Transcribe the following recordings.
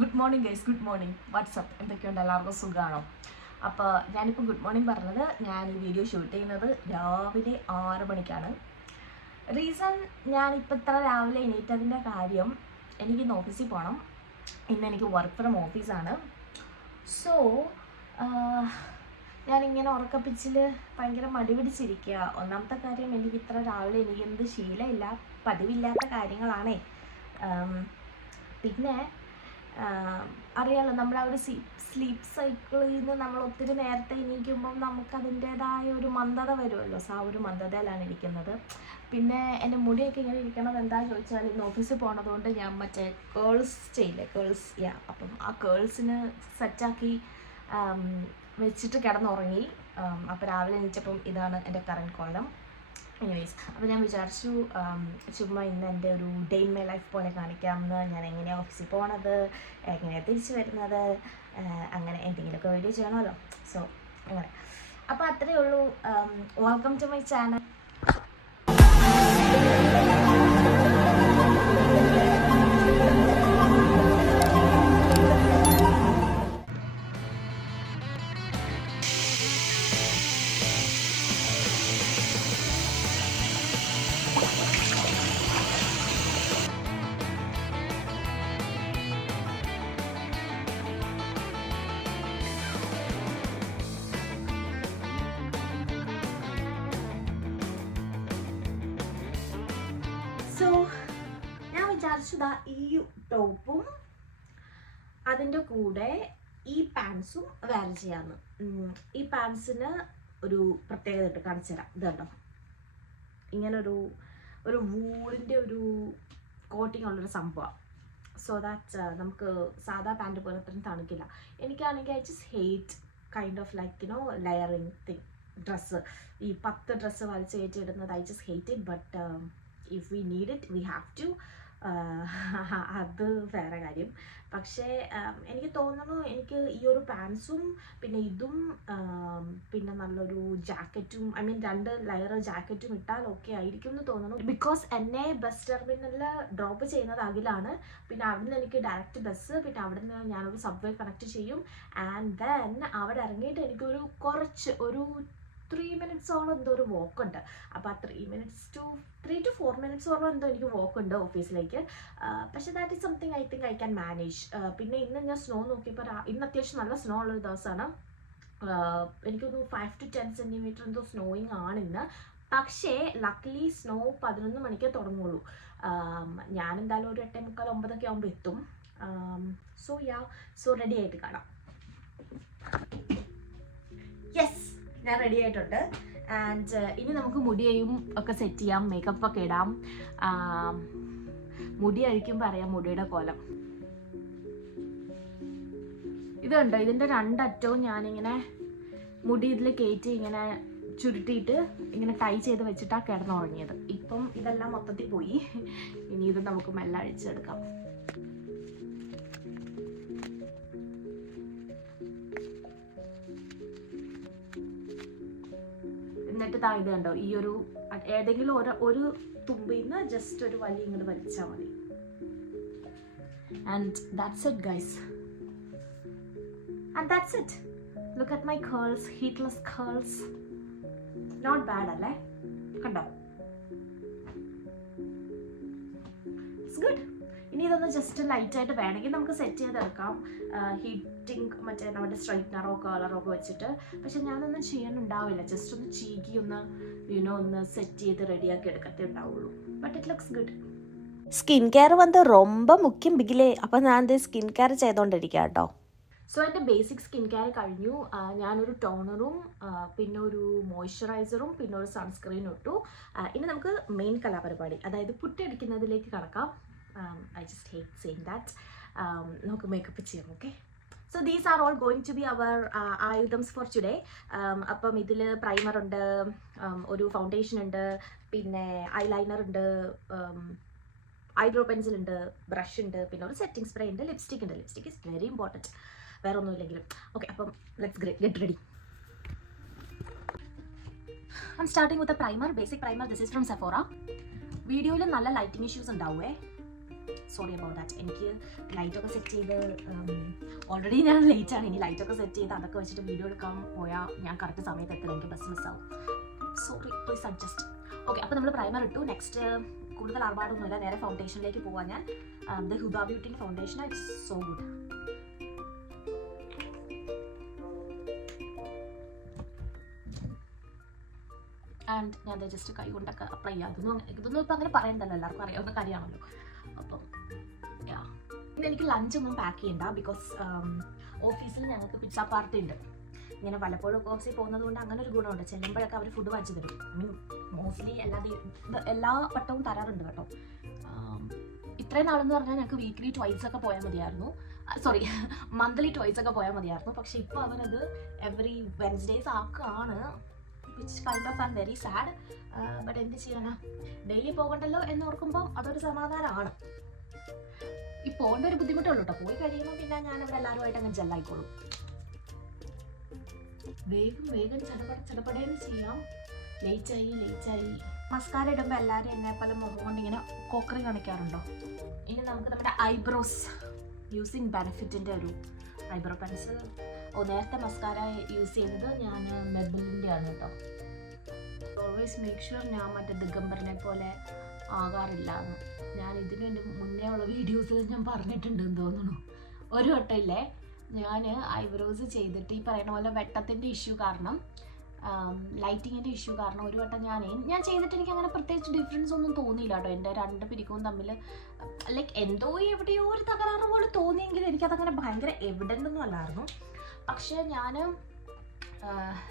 Good morning guys, good morning. WhatsApp എന്തൊക്കെയുണ്ട്? എല്ലാവർക്കും സുഖമാണോ? അപ്പോൾ ഞാനിപ്പോൾ ഗുഡ് മോർണിംഗ് പറഞ്ഞത്, ഞാൻ ഈ വീഡിയോ ഷൂട്ട് ചെയ്യുന്നത് രാവിലെ 6 മണിക്കാണ്. റീസൺ, ഞാനിപ്പോൾ ഇത്ര രാവിലെ എണീറ്റതിൻ്റെ കാര്യം, എനിക്കിന്ന് ഓഫീസിൽ പോകണം. ഇന്ന് എനിക്ക് വർക്ക് ഫ്രം ഓഫീസാണ്. സോ ഞാനിങ്ങനെ ഉറക്കപ്പിച്ചിൽ ഭയങ്കര മടി പിടിച്ചിരിക്കുക. ഒന്നാമത്തെ കാര്യം, എനിക്ക് ഇത്ര രാവിലെ എനിക്കെന്ത് ശീലമില്ല, പതിവില്ലാത്ത കാര്യങ്ങളാണേ. പിന്നെ അറിയാലോ, നമ്മൾ ആ ഒരു സ്ലീപ്പ് സൈക്കിളിൽ നിന്ന് നമ്മൾ ഒത്തിരി നേരത്തെ എണീക്കുമ്പം നമുക്കതിൻ്റേതായ ഒരു മന്ദത വരുമല്ലോ. സോ ആ ഒരു മന്ദതയിലാണ് ഇരിക്കുന്നത്. പിന്നെ എൻ്റെ മുടിയൊക്കെ ഇങ്ങനെ ഇരിക്കണത് എന്താണെന്ന് ചോദിച്ചാൽ, ഇന്ന് ഓഫീസിൽ പോണതുകൊണ്ട് ഞാൻ മറ്റേ കേൾസ് ചെയ്യില്ലേ, കേൾസ് അപ്പം ആ കേൾസിന് സെറ്റാക്കി വെച്ചിട്ട് കിടന്നുറങ്ങി. അപ്പോൾ രാവിലെ എണീച്ചപ്പം ഇതാണ് എൻ്റെ കറൻറ്റ് കോലം. എനിവേസ്, അപ്പോൾ ഞാൻ വിചാരിച്ചു ചുമ്മാ ഇന്ന് എൻ്റെ ഒരു ഡേ ഇൻ മൈ ലൈഫ് പോലെ കാണിക്കാമെന്ന്. ഞാൻ എങ്ങനെയാണ് ഓഫീസിൽ പോണത്, എങ്ങനെയാണ് തിരിച്ചു വരുന്നത്, അങ്ങനെ എന്തെങ്കിലുമൊക്കെ വീഡിയോ ചെയ്യണമല്ലോ. സോ അങ്ങനെ, അപ്പോൾ അത്രയേ ഉള്ളൂ. Welcome to my channel. So ഞാൻ വിചാരിച്ചതാ ഈ ടോപ്പും അതിൻ്റെ കൂടെ ഈ പാൻസും വെയർ ചെയ്യാമെന്ന്. ഈ പാൻസിന് ഒരു പ്രത്യേകത ഇട്ട് കാണിച്ചു തരാം. ഇത് കണ്ടോ, ഇങ്ങനൊരു വൂളിൻ്റെ ഒരു കോട്ടിങ് ഉള്ളൊരു സംഭവമാണ്. സോ ദാറ്റ് നമുക്ക് സാധാ പാൻറ് പോലെ അത്രയും തണുക്കില്ല. എനിക്കാണെങ്കിൽ I just hate kind of like layering thing dress. ഈ 10 ഡ്രസ്സ് വലിച്ച് കയറ്റിയിടുന്നത് I just hate it. But if we need it we have to. അത് വേറെ കാര്യം. പക്ഷേ എനിക്ക് തോന്നുന്നു, എനിക്ക് ഈ ഒരു പാൻസും പിന്നെ ഇതും പിന്നെ നല്ലൊരു ജാക്കറ്റും, ഐ മീൻ 2 ലെയർ ജാക്കറ്റും ഇട്ടാൽ ഓക്കെ ആയിരിക്കും എന്ന് തോന്നുന്നു. ബിക്കോസ് എന്നെ ബസ് ടെർമിനലിൽ ഡ്രോപ്പ് ചെയ്യുന്നത് അഖിലാണ്. പിന്നെ അവിടെ നിന്ന് എനിക്ക് ഡയറക്റ്റ് ബസ്, പിന്നെ അവിടെ നിന്ന് ഞാനൊരു സബ്വേ കണക്ട് ചെയ്യും. ആൻഡ് ദെൻ അവിടെ ഇറങ്ങിയിട്ട് എനിക്കൊരു ഒരു 3 മിനിറ്റ്സോളം എന്തോ ഒരു വോക്കുണ്ട്. അപ്പോൾ ആ 3 to 4 മിനിറ്റ്സോളം എന്തോ എനിക്ക് വോക്കുണ്ട് ഓഫീസിലേക്ക്. പക്ഷേ that is something I think I can manage. പിന്നെ ഇന്ന് ഞാൻ സ്നോ നോക്കിയപ്പോൾ ഇന്ന് അത്യാവശ്യം നല്ല സ്നോ ഉള്ളൊരു ദിവസമാണ്. എനിക്കൊരു 5 to 10 സെൻറ്റിമീറ്റർ എന്തോ സ്നോയിങ് ആണ് ഇന്ന്. പക്ഷേ ലക്കിലി സ്നോ 11 മണിക്കേ തുടങ്ങുള്ളൂ. ഞാൻ എന്തായാലും ഒരു 8:45 9 ആകുമ്പോൾ എത്തും. സോ റെഡി ആയിട്ട് കാണാം. യെസ്, ഞാൻ റെഡി ആയിട്ടുണ്ട്. ആൻഡ് ഇനി നമുക്ക് മുടിയും ഒക്കെ സെറ്റ് ചെയ്യാം, മേക്കപ്പ് ഒക്കെ ഇടാം. മുടി അഴിക്കുമ്പോൾ അറിയാം മുടിയുടെ കോലം. ഇത് കണ്ടോ, ഇതിൻ്റെ 2 അറ്റവും ഞാനിങ്ങനെ മുടി ഇതിൽ കയറ്റി ഇങ്ങനെ ചുരുട്ടിയിട്ട് ഇങ്ങനെ ടൈ ചെയ്ത് വെച്ചിട്ടാണ് കിടന്നുറങ്ങിയത്. ഇപ്പം ഇതെല്ലാം മൊത്തത്തിൽ പോയി. ഇനി ഇത് നമുക്ക് മെല്ലെ അഴിച്ചെടുക്കാം. എന്നിട്ട് ഇത് കണ്ടോ, ഈ ഏതെങ്കിലും ഒരു തുമ്പിൽ നിന്ന് ജസ്റ്റ് ഒരു വലിയ ഇങ്ങോട്ട് വലിച്ചാൽ മതി. And that's it guys. And that's it. Look at my curls, heatless curls. Not bad അല്ലേ? കണ്ടോ, ഇറ്റ്സ് ഗുഡ്. ഇനി ഇതൊന്ന് ജസ്റ്റ് ലൈറ്റായിട്ട് വേണമെങ്കിൽ നമുക്ക് സെറ്റ് ചെയ്തെടുക്കാം, ഹീറ്റിംഗ് മറ്റേ നമ്മുടെ സ്ട്രൈറ്റ്നറോ കളറോ ഒക്കെ വെച്ചിട്ട്. പക്ഷെ ഞാനൊന്നും ചെയ്യാനുണ്ടാവില്ല, ജസ്റ്റ് ഒന്ന് ചീകി ഒന്ന് സെറ്റ് ചെയ്ത് റെഡിയാക്കി എടുക്കത്തേ ഉണ്ടാവുള്ളൂ. But it looks good. Skin care വന്ന് ரொம்ப മുഖ്യം ബിഗിലേ. അപ്പം ഞാൻ സ്കിൻ കെയർ ചെയ്തുകൊണ്ടിരിക്കുക കേട്ടോ. സോ എൻ്റെ ബേസിക് സ്കിൻ കെയർ കഴിഞ്ഞു. ഞാനൊരു ടോണറും പിന്നെ ഒരു മോയ്സ്ചറൈസറും പിന്നെ ഒരു സൺസ്ക്രീനും ഇട്ടു. ഇനി നമുക്ക് മെയിൻ കലാപരിപാടി, അതായത് പുട്ടടിക്കുന്നതിലേക്ക് കടക്കാം. I just hate saying that. നമുക്ക് മേക്കപ്പ് ചെയ്യാം. Okay, so these are all going to be our items for today. അപ്പം ഇതിൽ പ്രൈമർ ഉണ്ട്, ഒരു ഫൗണ്ടേഷൻ ഉണ്ട്, പിന്നെ ഐലൈനർ ഉണ്ട്, ഐബ്രോ പെൻസിൽ ഉണ്ട്, ബ്രഷ് ഉണ്ട്, പിന്നെ ഒരു സെറ്റിംഗ് സ്പ്രേ ഉണ്ട്, ലിപ്സ്റ്റിക് ഉണ്ട്. ലിപ്സ്റ്റിക് ഇസ് വെരി ഇമ്പോർട്ടൻറ്റ്, വേറെ ഒന്നുമില്ലെങ്കിലും. ഓക്കെ, അപ്പം let's get ready. I'm starting with a primer, basic primer. This is from Sephora. വീഡിയോയിൽ നല്ല ലൈറ്റിംഗ് ഇഷ്യൂസ് ഉണ്ടാവുമേ. Sorry about that. എനിക്ക് ലൈറ്റൊക്കെ സെറ്റ് ചെയ്ത് ഓൾറെഡി ഞാൻ ലേറ്റാണ്. ഇനി ലൈറ്റൊക്കെ സെറ്റ് ചെയ്ത് അതൊക്കെ വെച്ചിട്ട് വീഡിയോ എടുക്കാൻ പോയാൽ ഞാൻ കറക്റ്റ് സമയത്ത് എത്തില്ല, എനിക്ക് ബസ് മിസ്സാവും. Sorry, please adjust. ഓക്കെ, അപ്പോൾ നമ്മൾ പ്രൈമർ ഇട്ടു. നെക്സ്റ്റ് കൂടുതൽ ആർഭാടൊന്നുമില്ല, നേരെ ഫൗണ്ടേഷനിലേക്ക് പോവാൻ ഞാൻ. The Huda beauty foundation, it's so good. And ഞാൻ ജസ്റ്റ് കൈ കൊണ്ടൊക്കെ അപ്ലൈ ചെയ്യാം. ഇതൊന്നും ഇപ്പം അങ്ങനെ പറയണ്ടല്ലോ, എല്ലാവർക്കും അറിയാവുന്ന കാര്യമാണല്ലോ. അപ്പം പിന്നെ എനിക്ക് ലഞ്ചൊന്നും പാക്ക് ചെയ്യണ്ട, ബിക്കോസ് ഓഫീസിൽ ഞങ്ങൾക്ക് പിസ്സ പാർട്ടി ഉണ്ട്. ഇങ്ങനെ വല്ലപ്പോഴും ഓഫീസിൽ പോകുന്നത് കൊണ്ട് അങ്ങനെ ഒരു ഗുണമുണ്ട്, ചെല്ലുമ്പോഴൊക്കെ അവർ ഫുഡ് വാങ്ങിച്ചു തരും. ഐ മീൻ മോസ്റ്റ്ലി എല്ലാ വട്ടവും തരാറുണ്ട് കേട്ടോ. ഇത്രയും നാളെന്ന് പറഞ്ഞാൽ ഞങ്ങൾക്ക് വീക്ക്ലി ട്വൈസ് ഒക്കെ പോയാൽ മതിയായിരുന്നു, സോറി മന്ത്ലി ട്വൈസ് ഒക്കെ പോയാൽ മതിയായിരുന്നു. പക്ഷെ ഇപ്പോൾ അവരത് എവറി വെൻസ്ഡേസ് ആക്കുകയാണ്, which kind of I am very sad. But എന്ത് ചെയ്യാനാ, ഡെയിലി പോകണ്ടല്ലോ എന്നോർക്കുമ്പോൾ അതൊരു സമാധാനമാണ്. ഈ പോകേണ്ട ഒരു ബുദ്ധിമുട്ടുള്ളൂ കേട്ടോ. പോയി കഴിയുമ്പോൾ പിന്നെ ഞാൻ ഇവിടെ എല്ലാവരുമായിട്ട് അങ്ങ് ജെല്ലായിക്കോളും. വേഗം വേഗം ചടപടേന്ന് ചെയ്യാം. ലേറ്റായി. മസ്കാര ഇടുമ്പോൾ എല്ലാവരും എന്നെ പല മുഖം കൊണ്ട് ഇങ്ങനെ കോക്കറി കാണിക്കാറുണ്ടോ? ഇനി നമുക്ക് നമ്മുടെ ഐബ്രോസ് യൂസിങ് ബെനിഫിറ്റിൻ്റെ ഒരു ഐബ്രോ പെൻസിൽ. നേരത്തെ മസ്കാര യൂസ് ചെയ്തത് ഞാൻ മെബിലിൻ്റെ ആണ് കേട്ടോ. ഓൾവേസ് മേക്ക് ഷുവർ ഞാൻ മറ്റേ ദിഗംബറിനെ പോലെ ആകാറില്ല എന്ന്. ഞാൻ ഇതിന് മുന്നേ ഉള്ള വീഡിയോസിൽ ഞാൻ പറഞ്ഞിട്ടുണ്ടെന്ന് തോന്നുന്നു. ഒരു വട്ടമില്ലേ, ഞാൻ ഐബ്രോസ് ചെയ്തിട്ട് ഈ പറയുന്ന പോലെ വെട്ടത്തിൻ്റെ ഇഷ്യൂ കാരണം, ലൈറ്റിങ്ങിൻ്റെ ഇഷ്യൂ കാരണം ഒരു വട്ടം ഞാൻ ചെയ്തിട്ട് എനിക്ക് അങ്ങനെ പ്രത്യേകിച്ച് ഡിഫറൻസ് ഒന്നും തോന്നിയില്ല കേട്ടോ. എൻ്റെ രണ്ട് പിരിക്കവും തമ്മിൽ ലൈക്ക് എവിടെയോ ഒരു തകരാറ് പോലെ തോന്നിയെങ്കിലും എനിക്കതങ്ങനെ ഭയങ്കര എവിഡൻ്റ് ഒന്നും അല്ലായിരുന്നു. പക്ഷേ ഞാൻ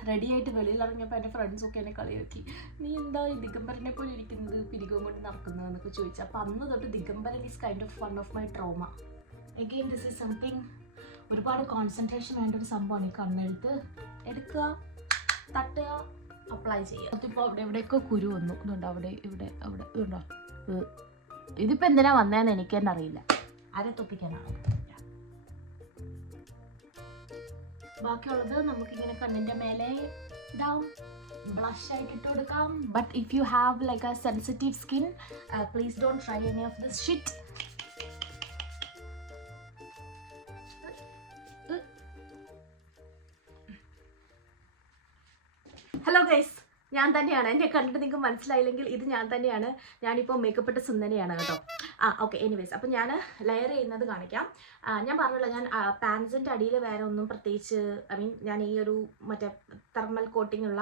റെഡി ആയിട്ട് വെളിയിലിറങ്ങിയപ്പോൾ എൻ്റെ ഫ്രണ്ട്സൊക്കെ എന്നെ കളിയാക്കി, നീ എന്താ ഈ ദിഗംബരനെ പോലെ ഇരിക്കുന്നത്, പിരികവും കൊണ്ട് നടക്കുന്നത് എന്നൊക്കെ ചോദിച്ചു. അപ്പോൾ അന്ന് തൊട്ട് Digambaran is kind of one of my trauma. Again this is something ഒരുപാട് കോൺസെൻട്രേഷൻ വേണ്ട ഒരു സംഭവമാണ്. ഈ കണ്ണെഴുത്ത് എടുക്കുക, തട്ടുക, അപ്ലൈ ചെയ്യുക. ഇപ്പോൾ അവിടെ എവിടെയൊക്കെ കുരു വന്നു, ഇതുണ്ടോ, ഇവിടെ ഇതുണ്ടോ. ഇതിപ്പോൾ എന്തിനാ വന്നതെന്ന് എനിക്ക് തന്നെ അറിയില്ല, ആരെ തൊപ്പിക്കാനാണ്. ബാക്കിയുള്ളത് നമുക്കിങ്ങനെ കണ്ണിൻ്റെ മേലെ ഇടാം, ബ്ലഷ് ആയിട്ട് ഇട്ട് കൊടുക്കാം. But if you have like A sensitive skin, please don't try any of this shit. Hello guys, ഞാൻ തന്നെയാണ്. എന്നെ കണ്ടിട്ട് നിങ്ങൾക്ക് മനസ്സിലായില്ലെങ്കിൽ ഇത് ഞാൻ തന്നെയാണ്. ഞാനിപ്പോൾ മേക്കപ്പ് ഇട്ട സുന്ദരിയാണ് കേട്ടോ. ഓക്കെ, എനിവേസ്, അപ്പം ഞാൻ ലെയർ ചെയ്യുന്നത് കാണിക്കാം. ഞാൻ പറഞ്ഞല്ലോ, ഞാൻ പാൻസിൻ്റെ അടിയിൽ വേറെ ഒന്നും പ്രത്യേകിച്ച്, ഐ മീൻ ഞാൻ ഈ ഒരു മറ്റേ തെർമൽ കോട്ടിംഗ് ഉള്ള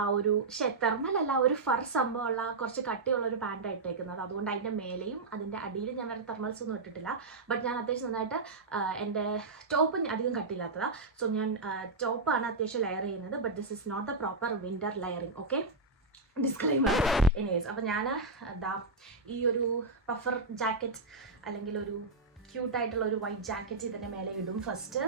ആ ഒരു തെർമലല്ല, ഒരു ഫർ സംഭവമുള്ള കുറച്ച് കട്ടിയുള്ളൊരു പാൻറ്റാണ് ഇട്ടേക്കുന്നത്. അതുകൊണ്ട് അതിൻ്റെ മേലെയും അതിൻ്റെ അടിയിൽ ഞാൻ വേറെ തെർമൽസ് ഒന്നും ഇട്ടിട്ടില്ല. ബട്ട് ഞാൻ അത്യാവശ്യം നന്നായിട്ട് എൻ്റെ ടോപ്പ് അധികം കട്ടിയില്ലാത്തതാണ്. സോ ഞാൻ ടോപ്പാണ് അത്യാവശ്യം ലെയർ ചെയ്യുന്നത്. But this is not the proper winter layering. Okay, disclaimer. Anyways, അപ്പം ഞാൻ എന്താ ഈ ഒരു പഫർ ജാക്കറ്റ് അല്ലെങ്കിൽ ഒരു ക്യൂട്ടായിട്ടുള്ള ഒരു വൈറ്റ് ജാക്കറ്റ് ഇതിൻ്റെ മേലെ ഇടും ഫസ്റ്റ്.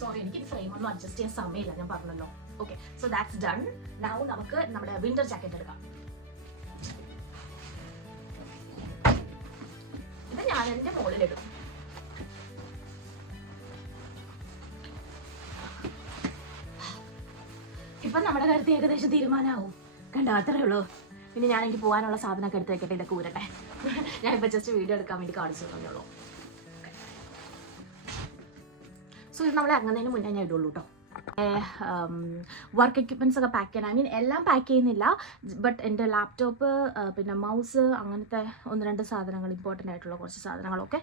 സോറി, എനിക്കിത് ഫ്രെയിം ഒന്നും അഡ്ജസ്റ്റ് ചെയ്യാൻ സമയമില്ല, ഞാൻ പറഞ്ഞല്ലോ. Okay, so that's done. Now നമുക്ക് നമ്മുടെ വിന്റർ ജാക്കറ്റ് എടുക്കാം. ഇത് ഞാൻ എൻ്റെ മുകളിലിടും. ഇപ്പം നമ്മുടെ കാര്യത്തിൽ ഏകദേശം തീരുമാനമാവും. കണ്ടോ, അത്രേ ഉള്ളൂ. പിന്നെ ഞാൻ എനിക്ക് പോകാനുള്ള സാധനമൊക്കെ എടുത്ത് വെക്കട്ടെ, ഇതൊക്കെ ഊരട്ടെ. ഞാനിപ്പോൾ ജസ്റ്റ് വീഡിയോ എടുക്കാൻ വേണ്ടി കാണിച്ചു തന്നുള്ളൂ. സോ ഇത് നമ്മൾ ഇറങ്ങുന്നതിന് മുന്നേ ഞാൻ ഇടുള്ളൂ കേട്ടോ. വർക്ക് എക്യുപ്മെൻറ്റ്സ് ഒക്കെ പാക്ക് ചെയ്യണം. ഐ മീൻ എല്ലാം പാക്ക് ചെയ്യുന്നില്ല, ബട്ട് എൻ്റെ ലാപ്ടോപ്പ്, പിന്നെ മൗസ്, അങ്ങനത്തെ 1-2 സാധനങ്ങൾ, ഇമ്പോർട്ടൻ്റ് ആയിട്ടുള്ള കുറച്ച് സാധനങ്ങളൊക്കെ.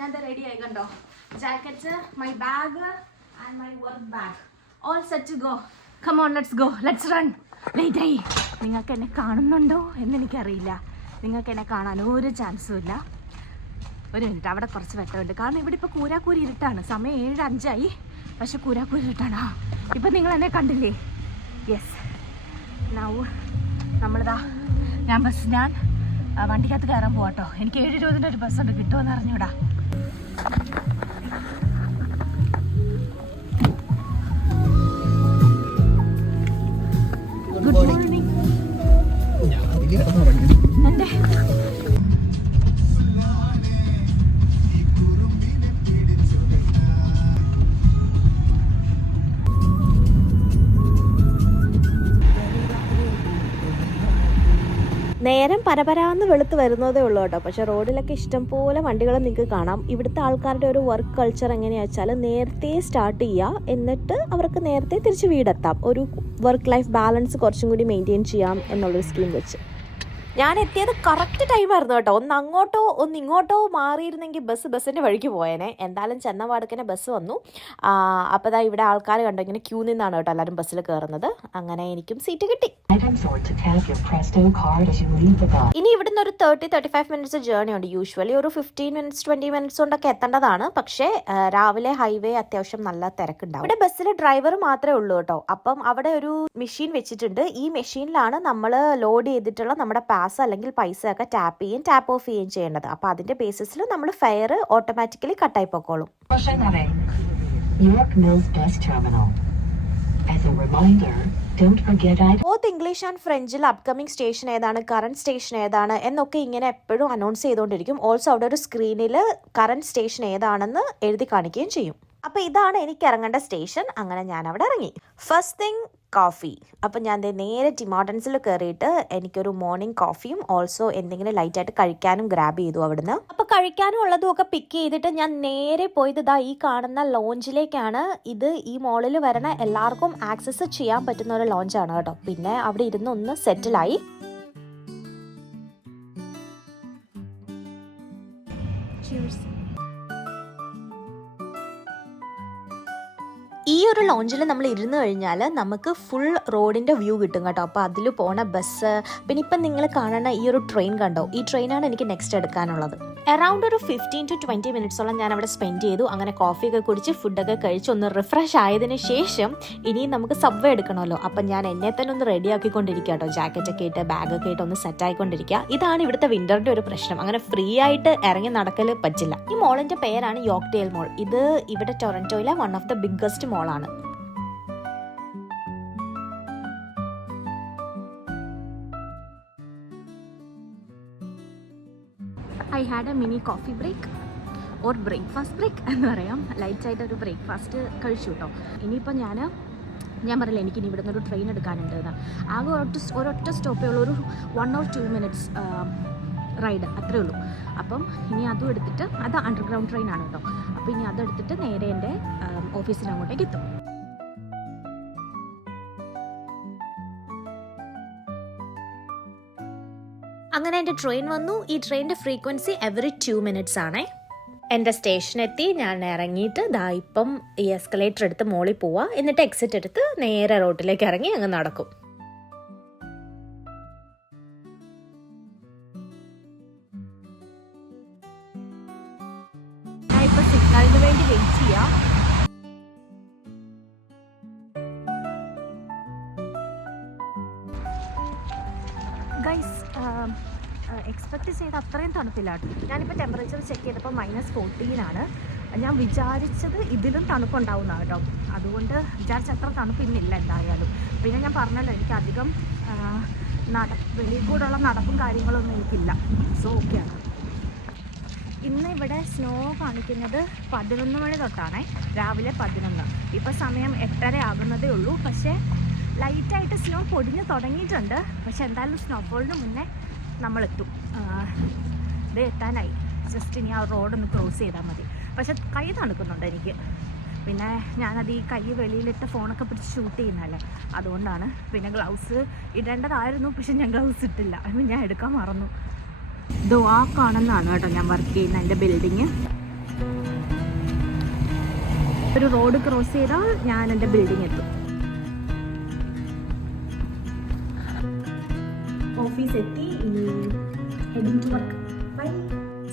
ഞാൻ റെഡി ആയി കണ്ടോ. Jacket, my bag and my work bag, all set to go. Come on, let's go, let's run. Late ആയി. നിങ്ങൾക്ക് എന്നെ കാണുന്നുണ്ടോ എന്നെനിക്കറിയില്ല. നിങ്ങൾക്ക് എന്നെ കാണാൻ ഒരു ചാൻസും ഇല്ല. ഒരു മിനിറ്റ്, അവിടെ കുറച്ച് വെട്ടമുണ്ട്. കാരണം ഇവിടെ ഇപ്പോൾ കൂരാക്കൂരി ഇരുട്ടാണ്. സമയം 7:05, പക്ഷെ കൂരാക്കൂരി ഇരുട്ടാണ്. ഇപ്പം നിങ്ങൾ എന്നെ കണ്ടില്ലേ? യെസ്. നൗ നമ്മളിതാ ഞാൻ വണ്ടിക്കകത്ത് കയറാൻ പോവാട്ടോ. എനിക്ക് 7:20 ഒരു ബസ്സുണ്ട്, കിട്ടുമെന്ന് അറിഞ്ഞൂടാ. Good morning. എൻ്റെ നേരം പരപരാന്ന് വെളുത്ത് വരുന്നതേ ഉള്ളൂ കേട്ടോ. പക്ഷെ റോഡിലൊക്കെ ഇഷ്ടം പോലെ വണ്ടികൾ നിങ്ങൾക്ക് കാണാം. ഇവിടുത്തെ ആൾക്കാരുടെ ഒരു വർക്ക് കൾച്ചർ എങ്ങനെയാണെന്ന് വെച്ചാൽ നേരത്തെ സ്റ്റാർട്ട് ചെയ്യുക, എന്നിട്ട് അവർക്ക് നേരത്തെ തിരിച്ച് വീടെത്താം. ഒരു വർക്ക് ലൈഫ് ബാലൻസ് കുറച്ചും കൂടി മെയിൻറ്റെയിൻ ചെയ്യാം എന്നുള്ളൊരു സ്കീം വെച്ച്. ഞാൻ എത്തിയത് കറക്റ്റ് ടൈമായിരുന്നു കേട്ടോ. ഒന്ന് അങ്ങോട്ടോ ഒന്ന് ഇങ്ങോട്ടോ മാറിയിരുന്നെങ്കിൽ ബസ്സിൻ്റെ വഴിക്ക് പോയേനെ. എന്തായാലും ചെന്നപാടക്കനെ ബസ് വന്നു. അപ്പോൾ ദാ ഇവിടെ ആൾക്കാർ കണ്ടോ, ഇങ്ങനെ ക്യൂ നിന്നാണ് കേട്ടോ എല്ലാവരും ബസ്സിൽ കയറുന്നത്. അങ്ങനെ എനിക്കും സീറ്റ് കിട്ടി. ഇനി ഇവിടുന്ന് ഒരു 30-35 മിനിറ്റ്സ് ജേർണി ഉണ്ട്. യൂഷ്വലി ഒരു 15-20 മിനിറ്റ്സ് കൊണ്ടൊക്കെ എത്തേണ്ടതാണ്. പക്ഷേ രാവിലെ ഹൈവേ അത്യാവശ്യം നല്ല തിരക്കുണ്ടാവും. ഇവിടെ ബസ്സിൽ ഡ്രൈവർ മാത്രമേ ഉള്ളൂ കേട്ടോ. അപ്പം അവിടെ ഒരു മെഷീൻ വെച്ചിട്ടുണ്ട്. ഈ മെഷീനിലാണ് നമ്മൾ ലോഡ് ചെയ്തിട്ടുള്ള നമ്മുടെ പാസ് അല്ലെങ്കിൽ പൈസ ഒക്കെ ടാപ്പ് ഓഫ് ചെയ്യുകയും ചെയ്യേണ്ടത്. അപ്പോൾ അതിന്റെ ബേസിസിൽ നമ്മൾ ഫെയർ ഓട്ടോമാറ്റിക്കലി കട്ടായി പോക്കോളും. ബോത്ത് ഇംഗ്ലീഷ് ആൻഡ് ഫ്രഞ്ചിൽ അപ്കമിംഗ് സ്റ്റേഷൻ ഏതാണ്, കറന്റ് സ്റ്റേഷൻ ഏതാണ് എന്നൊക്കെ ഇങ്ങനെ എപ്പോഴും അനൗൺസ് ചെയ്തുകൊണ്ടിരിക്കും. ഓൾസോ അവിടെ ഒരു സ്ക്രീനിൽ കറന്റ് സ്റ്റേഷൻ ഏതാണെന്ന് എഴുതി കാണിക്കുകയും ചെയ്യും. അപ്പോൾ ഇതാണ് എനിക്ക് ഇറങ്ങേണ്ട സ്റ്റേഷൻ. അങ്ങനെ ഞാൻ അവിടെ ഇറങ്ങി. First thing coffee. അപ്പം ഞാൻ നേരെ ടിം ഹോർട്ടൺസിൽ കയറിയിട്ട് എനിക്കൊരു മോർണിംഗ് കോഫിയും ഓൾസോ എന്തെങ്കിലും ലൈറ്റായിട്ട് കഴിക്കാനും ഗ്രാബ് ചെയ്തു അവിടുന്ന്. അപ്പോൾ കഴിക്കാനും ഉള്ളതും ഒക്കെ പിക്ക് ചെയ്തിട്ട് ഞാൻ നേരെ പോയത് ഇതാ ഈ കാണുന്ന ലോഞ്ചിലേക്കാണ്. ഇത് ഈ മോളിൽ വരണ എല്ലാവർക്കും ആക്സസ് ചെയ്യാൻ പറ്റുന്ന ഒരു ലോഞ്ചാണ് കേട്ടോ. പിന്നെ അവിടെ ഇരുന്ന് ഒന്ന് സെറ്റിലായി. ഈ ഒരു ലോഞ്ചിൽ നമ്മൾ ഇരുന്ന് കഴിഞ്ഞാൽ നമുക്ക് ഫുൾ റോഡിൻ്റെ വ്യൂ കിട്ടും കേട്ടോ. അപ്പോൾ അതിൽ പോണ ബസ്, പിന്നെ ഇപ്പം നിങ്ങൾ കാണുന്ന ഈ ഒരു ട്രെയിൻ കണ്ടോ, ഈ ട്രെയിനാണ് എനിക്ക് നെക്സ്റ്റ് എടുക്കാനുള്ളത്. അറൗണ്ട് ഒരു 15-20 മിനിറ്റ്സോളം ഞാൻ അവിടെ സ്പെൻഡ് ചെയ്തു. അങ്ങനെ കോഫിയൊക്കെ കുടിച്ച് ഫുഡൊക്കെ കഴിച്ച് ഒന്ന് റിഫ്രഷ് ആയതിനു ശേഷം ഇനിയും നമുക്ക് സബ്വേ എടുക്കണമല്ലോ. അപ്പം ഞാൻ എന്നെ തന്നെ ഒന്ന് റെഡി ആക്കിക്കൊണ്ടിരിക്കുക കേട്ടോ. ജാക്കറ്റൊക്കെ ഇട്ട് ബാഗൊക്കെ ഇട്ട് ഒന്ന് സെറ്റ് ആയിക്കൊണ്ടിരിക്കുക. ഇതാണ് ഇവിടുത്തെ വിൻ്ററിൻ്റെ ഒരു പ്രശ്നം. അങ്ങനെ ഫ്രീ ആയിട്ട് ഇറങ്ങി നടക്കൽ പറ്റില്ല. ഈ മോളിൻ്റെ പേരാണ് യോക്ക്ഡേൽ മോൾ. ഇത് ഇവിടെ ടൊറന്റോയിലെ വൺ ഓഫ് ദ ബിഗ്ഗസ്റ്റ് മോളാണ്. I had a mini coffee break or breakfast break എന്ന് പറയാം. ലൈറ്റായിട്ട് ഒരു ബ്രേക്ക്ഫാസ്റ്റ് കഴിച്ചു കേട്ടോ. ഇനിയിപ്പോൾ ഞാൻ പറയില്ല എനിക്കിനി ഇവിടെ നിന്നൊരു ട്രെയിൻ എടുക്കാനുണ്ട് എന്ന്. ആകെ ഒരൊറ്റ സ്റ്റോപ്പേ ഉള്ളൂ, ഒരു 1 or 2 minutes റൈഡ് അത്രേ ഉള്ളൂ. അപ്പം ഇനി അതും എടുത്തിട്ട്, അത് അണ്ടർഗ്രൗണ്ട് ട്രെയിൻ ആണ് കേട്ടോ. അപ്പോൾ ഇനി അതെടുത്തിട്ട് നേരെ എൻ്റെ ഓഫീസിന് അങ്ങോട്ടേക്ക് എത്തും. അങ്ങനെ എൻ്റെ ട്രെയിൻ വന്നു. ഈ ട്രെയിനിൻ്റെ ഫ്രീക്വൻസി എവറി 2 minutes ആണേ. എൻ്റെ സ്റ്റേഷനെത്തി, ഞാൻ ഇറങ്ങിയിട്ട് ദാ ഇപ്പം ഈ എസ്കലേറ്റർ എടുത്ത് മോളിൽ പോവാം. എന്നിട്ട് എക്സിറ്റ് എടുത്ത് നേരെ റോഡിലേക്ക് ഇറങ്ങി അങ്ങ് നടക്കും. ഞാൻ ഇപ്പോൾ സിഗ്നലിന് വേണ്ടി വെയിറ്റ് ചെയ്യാം. ഗൈസ്, എക്സ്പെക്റ്റ് ചെയ്ത അത്രയും തണുപ്പില്ല. ഞാനിപ്പോൾ ടെമ്പറേച്ചർ ചെക്ക് ചെയ്തപ്പോൾ -14 ഞാൻ വിചാരിച്ചത് ഇതിലും തണുപ്പുണ്ടാവുന്നതാണ് കേട്ടോ. അതുകൊണ്ട് വിചാരിച്ച അത്ര തണുപ്പിന്നില്ല എന്തായാലും. പിന്നെ ഞാൻ പറഞ്ഞല്ലോ, എനിക്ക് അധികം വെളിയിൽ കൂടെയുള്ള നടപ്പും കാര്യങ്ങളൊന്നും എനിക്കില്ല. സോ ഓക്കെയാണ്. ഇന്ന് ഇവിടെ സ്നോ കാണിക്കുന്നത് 11 മണി തൊട്ടാണേ, രാവിലെ 11. ഇപ്പോൾ സമയം 8:30 ആകുന്നതേ ഉള്ളൂ. പക്ഷേ ലൈറ്റായിട്ട് സ്നോ പൊടിഞ്ഞ് തുടങ്ങിയിട്ടുണ്ട്. പക്ഷെ എന്തായാലും സ്നോഫോളിന് മുന്നേ നമ്മളെത്തും. ഇത് എത്താനായി. ജസ്റ്റ് ഇനി ആ റോഡൊന്ന് ക്രോസ് ചെയ്താൽ മതി. പക്ഷെ കൈ തണുക്കുന്നുണ്ട് എനിക്ക്. പിന്നെ ഞാനത് ഈ കൈ വെളിയിലിട്ട് ഫോണൊക്കെ പിടിച്ച് ഷൂട്ട് ചെയ്യുന്നതല്ലേ, അതുകൊണ്ടാണ്. പിന്നെ ഗ്ലൗസ് ഇടേണ്ടതായിരുന്നു, പക്ഷെ ഞാൻ ഗ്ലൗസ് ഇട്ടില്ല. അത് ഞാൻ എടുക്കാൻ മറന്നു. ഇതോ ആ കാണുന്നതാണ് കേട്ടോ ഞാൻ വർക്ക് ചെയ്യുന്ന എൻ്റെ ബിൽഡിങ്. ഒരു റോഡ് ക്രോസ് ചെയ്താൽ ഞാൻ എൻ്റെ ബിൽഡിങ് എത്തും. ഓഫീസ് എത്തി. Heading to work. Bye.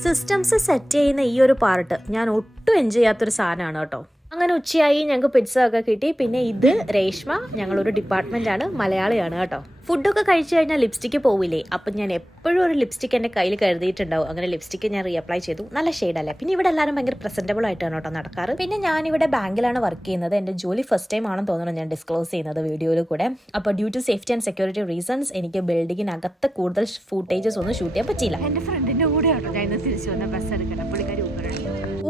Systems set ചെയ്യുന്ന ഈ ഒരു പാർട്ട് ഞാൻ ഒട്ടും എൻജോയ് ചെയ്യാത്തൊരു സാധനമാണ് കേട്ടോ. അങ്ങനെ ഉച്ചയായി ഞങ്ങൾക്ക് പിസ്സ ഒക്കെ കിട്ടി. പിന്നെ ഇത് രേഷ്മ, ഞങ്ങളൊരു ഡിപ്പാർട്ട്മെൻറ്റാണ്, മലയാളിയാണ് കേട്ടോ. ഫുഡൊക്കെ കഴിച്ചു കഴിഞ്ഞാൽ ലിപ്സ്റ്റിക്ക് പോവില്ലേ, അപ്പം ഞാൻ എപ്പോഴും ഒരു ലിപ്സ്റ്റിക്ക് എൻ്റെ കയ്യിൽ കരുതിയിട്ടുണ്ടാവും. അങ്ങനെ ലിപ്സ്റ്റിക്ക് ഞാൻ റീഅപ്ലൈ ചെയ്തു. നല്ല ഷെയ്ഡല്ലേ. പിന്നെ ഇവിടെ എല്ലാവരും ഭയങ്കര പ്രസൻറ്റബിൾ ആയിട്ടാണ് കേട്ടോ നടക്കാറ്. പിന്നെ ഞാനിവിടെ ബാങ്കിലാണ് വർക്ക് ചെയ്യുന്നത്. എൻ്റെ ജോലി ഫസ്റ്റ് ടൈം ആണെന്ന് തോന്നുന്നു ഞാൻ ഡിസ്ക്ലോസ് ചെയ്യുന്നത് വീഡിയോയിൽ കൂടെ. അപ്പോൾ due to safety and security reasons എനിക്ക് ബിൽഡിങ്ങിനകത്ത് കൂടുതൽ ഫുട്ടേജസ് ഒന്നും ഷൂട്ട് ചെയ്യാൻ പറ്റിയില്ല. എൻ്റെ ഫ്രണ്ടിൻ്റെ കൂടെ ആണോ ഞാൻ ഇന്ന് തിരിച്ചു വന്ന ബസ് എടുക്കണം. പുള്ളിക്കാരി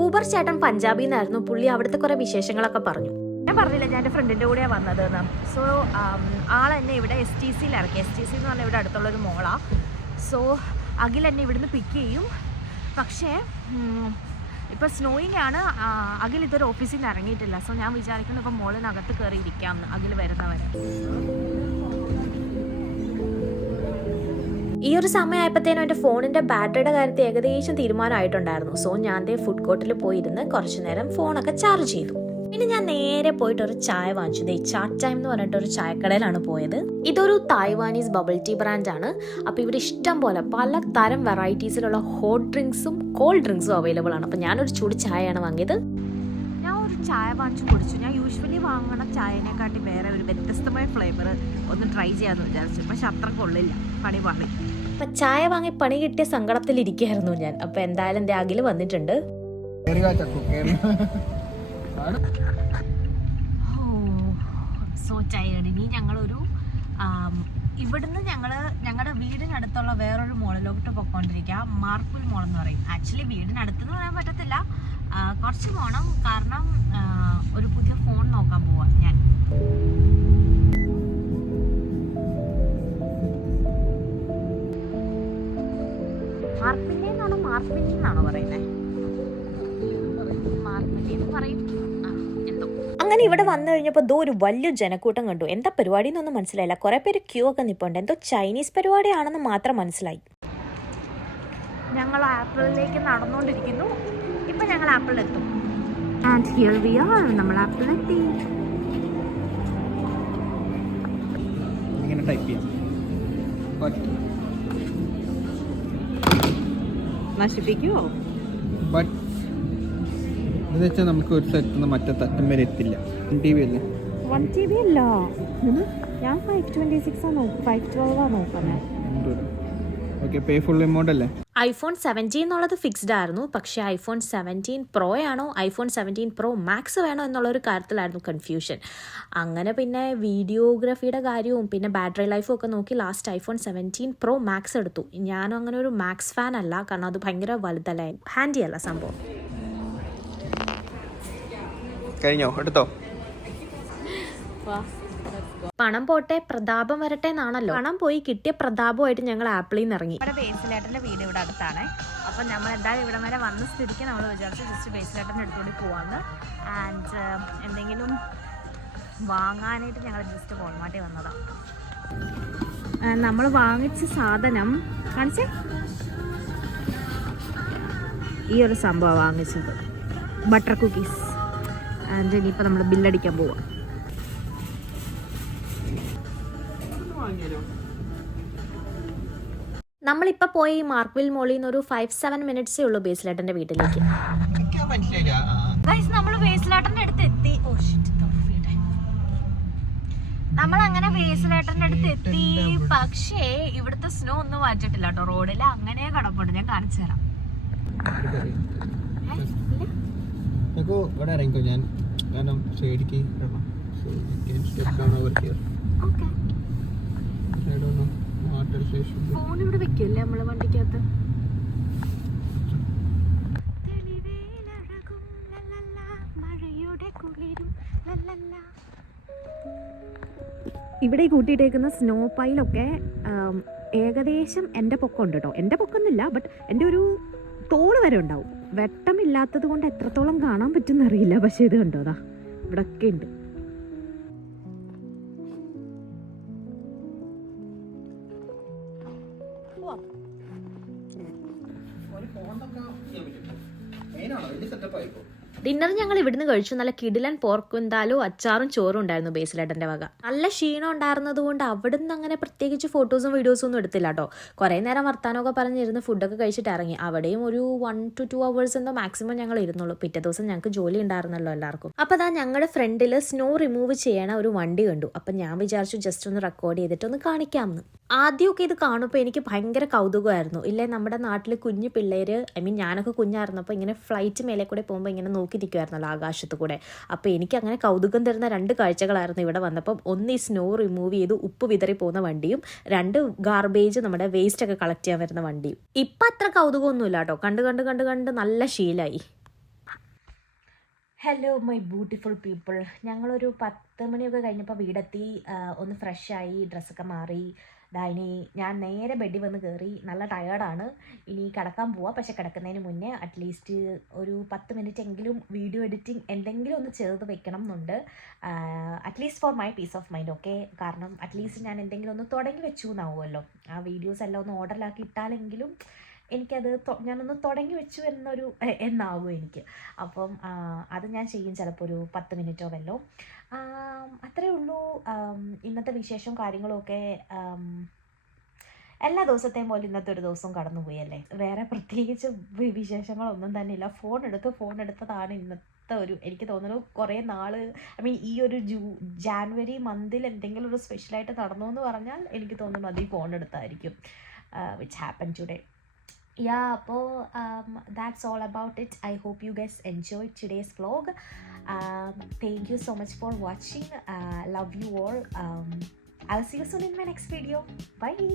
ഊബർ ചേട്ടൻ പഞ്ചാബിൽ നിന്നായിരുന്നു. പുള്ളി അവിടുത്തെ കുറേ വിശേഷങ്ങളൊക്കെ പറഞ്ഞു. ഞാൻ പറഞ്ഞില്ല ഞാൻ എൻ്റെ ഫ്രണ്ടിൻ്റെ കൂടെയാണ് വന്നത് എന്ന്. സോ ആളെന്നെ ഇവിടെ STC ഇറക്കി. STC എന്ന് പറഞ്ഞാൽ ഇവിടെ അടുത്തുള്ളൊരു മോളാണ്. സോ അഖിൽ എന്നെ ഇവിടുന്ന് പിക്ക് ചെയ്യും. പക്ഷേ ഇപ്പോൾ സ്നോയിങ് ആണ്. അഖിൽ ഇതൊരു ഓഫീസിൽ നിന്ന് ഇറങ്ങിയിട്ടില്ല. സോ ഞാൻ വിചാരിക്കുന്നു ഇപ്പോൾ മോളിനകത്ത് കയറി ഇരിക്കാമെന്ന് അഖിൽ വരുന്നവരെ. ഈ ഒരു സമയമായപ്പോഴത്തേനും എൻ്റെ ഫോണിൻ്റെ ബാറ്ററിയുടെ കാര്യത്തിൽ ഏകദേശം തീരുമാനമായിട്ടുണ്ടായിരുന്നു. സോ ഞാൻ ഫുഡ് കോർട്ടിൽ പോയിരുന്ന് കുറച്ച് നേരം ഫോണൊക്കെ ചാർജ് ചെയ്തു. പിന്നെ ഞാൻ നേരെ പോയിട്ട് ഒരു ചായ വാങ്ങിച്ചു. ചാറ്റ് ടൈം എന്ന് പറഞ്ഞിട്ട് ഒരു ചായക്കടയിലാണ് പോയത്. ഇതൊരു തായ്വാനീസ് ബബിൾ ടീ ബ്രാൻഡാണ്. അപ്പോൾ ഇവിടെ ഇഷ്ടം പോലെ പല തരം വെറൈറ്റീസിലുള്ള ഹോട്ട് ഡ്രിങ്ക്സും കോൾഡ് ഡ്രിങ്ക്സും അവൈലബിൾ ആണ്. അപ്പോൾ ഞാനൊരു ചൂട് ചായയാണ് വാങ്ങിയത്. ഞാൻ ഒരു ചായ വാങ്ങിച്ചു കുടിച്ചു. ഞാൻ യൂഷ്വലി വാങ്ങണ ചായനെക്കാട്ടി വേറെ ഒരു വ്യത്യസ്തമായ ഫ്ലേവർ ഒന്ന് ട്രൈ ചെയ്യാമെന്ന് വിചാരിച്ചു. പക്ഷെ അത്ര കൊള്ളില്ല, പണി. അപ്പം ചായ വാങ്ങി പണി കിട്ടിയ സങ്കടത്തിലിരിക്കുകയായിരുന്നു ഞാൻ. അപ്പോൾ എന്തായാലും എൻ്റെ അഖിൽ വന്നിട്ടുണ്ട്. So tired. ഇനി ഞങ്ങളൊരു ഇവിടുന്ന് ഞങ്ങളുടെ വീടിനടുത്തുള്ള വേറൊരു മോളിലോട്ട് പൊയ്ക്കൊണ്ടിരിക്കുക. മാർപ്പിൾ മോൾ എന്ന് പറയും. ആക്ച്വലി വീടിനടുത്തെന്ന് പറയാൻ പറ്റത്തില്ല, കുറച്ച് പോകണം. കാരണം ഒരു പുതിയ ഫോൺ നോക്കാൻ പോവാം ഞാൻ. മാർപ്പിന്നെന്നാണോ പറയുന്നത്? മാർപ്പിന്നെന്ന് പറയും. അങ്ങനെ ഇവിടെ വന്നു കഴിഞ്ഞപ്പോൾ ഒരു വലിയ ജനക്കൂട്ടം കണ്ടു. എന്താ പരിപാടി എന്നൊന്നും മനസ്സിലായില്ല. കുറേ പേര് ക്യൂ ഒക്കെ നിൽപ്പുണ്ട്. എന്തോ ചൈനീസ് പരിപാടിയാണെന്ന് മാത്രം മനസ്സിലായി. ഞങ്ങൾ ആപ്പിളിലേക്ക് നടന്നുകൊണ്ടിരിക്കുന്നു. ഇപ്പം ഞങ്ങൾ ആപ്പിളിലെത്തും. And here we are. നമ്മൾ ആപ്പിളിലെത്തി. നശിപ്പിക്കുമോ? നമുക്ക് ഒരു സ്ഥലത്ത് മറ്റേ തട്ടം വരെ എത്തില്ല. 1 TB അല്ല, ഞാൻ 526 512 നോക്കുന്നത്. iPhone 17 എന്നുള്ളത് ഫിക്സ്ഡ് ആയിരുന്നു. പക്ഷേ iPhone 17 Pro ആണോ iPhone 17 Pro Max വേണോ എന്നുള്ളൊരു കാര്യത്തിലായിരുന്നു കൺഫ്യൂഷൻ. അങ്ങനെ പിന്നെ വീഡിയോഗ്രാഫിയുടെ കാര്യവും പിന്നെ ബാറ്ററി ലൈഫും ഒക്കെ നോക്കി ലാസ്റ്റ് iPhone 17 Pro Max എടുത്തു. ഞാനും അങ്ങനെ ഒരു മാക്സ് ഫാൻ അല്ല, കാരണം അത് ഭയങ്കര വലുതല്ലേ, ഹാൻഡി അല്ല സംഭവം. കഴിഞ്ഞോ? എടുത്തോ. പണം പോട്ടെ പ്രതാപം വരട്ടെ എന്നാണല്ലോ. പണം പോയി കിട്ടിയ പ്രതാപമായിട്ട് ഞങ്ങൾ ആപ്പിളിൽ നിന്ന് ഇറങ്ങി. നമ്മുടെ ബേസിലേട്ടൻ്റെ വീട് ഇവിടെ അടുത്താണ്. അപ്പം നമ്മൾ എന്തായാലും ഇവിടെ വരെ വന്ന സ്ഥിതിക്ക് നമ്മൾ വിചാരിച്ചു ജസ്റ്റ് ബേസിലേട്ടൻ്റെ അടുത്തോടെ പോവാന്ന്. ആൻഡ് എന്തെങ്കിലും വാങ്ങാനായിട്ട് ഞങ്ങൾ ജസ്റ്റ് വോൾമാർട്ടിൽ വന്നതാണ്. നമ്മൾ വാങ്ങിച്ച സാധനം കാണിച്ചേ, ഈ ഒരു സംഭവം വാങ്ങിച്ചത് ബട്ടർ കുക്കീസ്. ആൻഡ് ഇനിയിപ്പോൾ നമ്മൾ ബില്ലടിക്കാൻ പോവാം. നമ്മളിപ്പോൾ പോയി മാർക്വിൽ മോളിൽ നിന്ന് ഒരു 5-7 മിനിറ്റ്സേ ഉള്ളൂ ബേസിലേട്ടൻ്റെ വീട്ടിലേക്ക്. നമ്മൾ ബേസിലേട്ടൻ്റെ അടുത്ത് എത്തി. നമ്മളങ്ങനെ ബേസിലേട്ടൻ്റെ അടുത്ത് എത്തി. പക്ഷേ ഇവിടുത്തെ സ്നോ ഒന്നും മാറ്റിട്ടില്ല കേട്ടോ. റോഡിൽ അങ്ങനെ കിടപ്പുണ്ട്. ഞാൻ കാണിച്ചു തരാം. ഫോൺ ഇവിടെ വെക്കല്ലേ നമ്മളെ വണ്ടിക്കകത്ത്? ഇവിടെ കൂട്ടിയിട്ടേക്കുന്ന സ്നോ പൈലൊക്കെ ഏകദേശം എൻ്റെ പൊക്കം ഉണ്ട് കേട്ടോ. എൻ്റെ പൊക്കമൊന്നുമില്ല, ബട്ട് എൻ്റെ ഒരു തോള് വരെ ഉണ്ടാവും. വെട്ടമില്ലാത്തത് കൊണ്ട് എത്രത്തോളം കാണാൻ പറ്റുമെന്നറിയില്ല. പക്ഷെ ഇത് കണ്ടോ, അതാ ഇവിടെയൊക്കെ ഉണ്ട്. ഡിന്നർ ഞങ്ങൾ ഇവിടുന്ന് കഴിച്ചു. നല്ല കിടിലൻ പോർക്കുന്താലും അച്ചാറും ചോറും ഉണ്ടായിരുന്നു ബേസിലേട്ടൻ്റെ വക. നല്ല ക്ഷീണം ഉണ്ടായിരുന്നത് കൊണ്ട് അവിടുന്ന് അങ്ങനെ പ്രത്യേകിച്ച് ഫോട്ടോസും വീഡിയോസും ഒന്നും എടുത്തില്ല കേട്ടോ. കുറേ നേരം വർത്താനമൊക്കെ പറഞ്ഞിരുന്ന് ഫുഡൊക്കെ കഴിച്ചിട്ട് ഇറങ്ങി. അവിടെയും ഒരു 1 to 2 hours എന്തോ മാക്സിമം ഞങ്ങൾ ഇരുന്നുള്ളൂ. പിറ്റേ ദിവസം ഞങ്ങൾക്ക് ജോലി ഉണ്ടായിരുന്നല്ലോ എല്ലാവർക്കും. അപ്പോൾ അതാ ഞങ്ങളുടെ ഫ്രണ്ടിൽ സ്നോ റിമൂവ് ചെയ്യണ ഒരു വണ്ടി കണ്ടു. അപ്പം ഞാൻ വിചാരിച്ചു ജസ്റ്റ് ഒന്ന് റെക്കോർഡ് ചെയ്തിട്ട് ഒന്ന് കാണിക്കാമെന്ന്. ആദ്യമൊക്കെ ഇത് കാണുമ്പോൾ എനിക്ക് ഭയങ്കര കൗതുകമായിരുന്നു. ഇല്ലേ, നമ്മുടെ നാട്ടിൽ കുഞ്ഞു പിള്ളേർ, ഞാനൊക്കെ കുഞ്ഞായിരുന്നപ്പോൾ ഇങ്ങനെ ഫ്ലൈറ്റ് മേലെ കൂടെ പോകുമ്പോൾ ഇങ്ങനെ നോക്കി നിൽക്കുമായിരുന്നല്ലോ ആകാശത്ത് കൂടെ. അപ്പോൾ എനിക്ക് അങ്ങനെ കൗതുകം തരുന്ന 2 കാഴ്ചകളായിരുന്നു ഇവിടെ വന്നപ്പം. ഒന്ന് ഈ സ്നോ റിമൂവ് ചെയ്ത് ഉപ്പ് വിതറി പോകുന്ന വണ്ടിയും, 2 ഗാർബേജ് നമ്മുടെ വേസ്റ്റ് ഒക്കെ കളക്ട് ചെയ്യാൻ വരുന്ന വണ്ടിയും. ഇപ്പം അത്ര കൗതുകമൊന്നുമില്ല കേട്ടോ. കണ്ട് നല്ല ശീലമായി. Hello my beautiful people. ഞങ്ങളൊരു 10 മണിയൊക്കെ കഴിഞ്ഞപ്പോൾ വീടെത്തി. ഒന്ന് ഫ്രഷായി, ഡ്രസ്സൊക്കെ മാറി. ഇനി ഞാൻ നേരെ ബെഡിൽ വന്ന് കയറി. നല്ല ടയേർഡാണ്. ഇനി കിടക്കാൻ പോവാം. പക്ഷെ കിടക്കുന്നതിന് മുന്നേ അറ്റ്ലീസ്റ്റ് ഒരു 10 മിനിറ്റ് എങ്കിലും വീഡിയോ എഡിറ്റിംഗ് എന്തെങ്കിലും ഒന്ന് ചേർത്ത് വെക്കണം എന്നുണ്ട്. At least for my piece of mind. Okay, കാരണം അറ്റ്ലീസ്റ്റ് ഞാൻ എന്തെങ്കിലും ഒന്ന് തുടങ്ങി വെച്ചു എന്നാവുമല്ലോ. ആ വീഡിയോസ് എല്ലാം ഒന്ന് ഓർഡറിലാക്കി ഇട്ടാലെങ്കിലും എനിക്കത് ഞാനൊന്ന് തുടങ്ങി വെച്ചു എന്നാവും എനിക്ക്. അപ്പം അത് ഞാൻ ചെയ്യും ചിലപ്പോൾ ഒരു 10 മിനിറ്റോ വല്ലോ. അത്രയേ ഉള്ളൂ. ഇന്നത്തെ വിശേഷവും കാര്യങ്ങളും ഒക്കെ എല്ലാ ദിവസത്തെയും പോലെ ഇന്നത്തെ ഒരു ദിവസം കടന്നുപോയി അല്ലേ. വേറെ പ്രത്യേകിച്ച് വിശേഷങ്ങളൊന്നും തന്നെ ഇല്ല. ഫോൺ എടുത്തതാണ് ഇന്നത്തെ എനിക്ക് തോന്നുന്നു കുറേ നാൾ ഈ ഒരു ജാനുവരി മന്തിൽ എന്തെങ്കിലും ഒരു സ്പെഷ്യലായിട്ട് നടന്നു എന്ന് പറഞ്ഞാൽ എനിക്ക് തോന്നുന്നു അത് ഈ ഫോൺ എടുത്തായിരിക്കും. Which happen today. അപ്പോൾ that's all about it. I hope you guys enjoyed today's vlog. Thank you so much for watching. Love you all. I'll see you soon in my next video. Bye.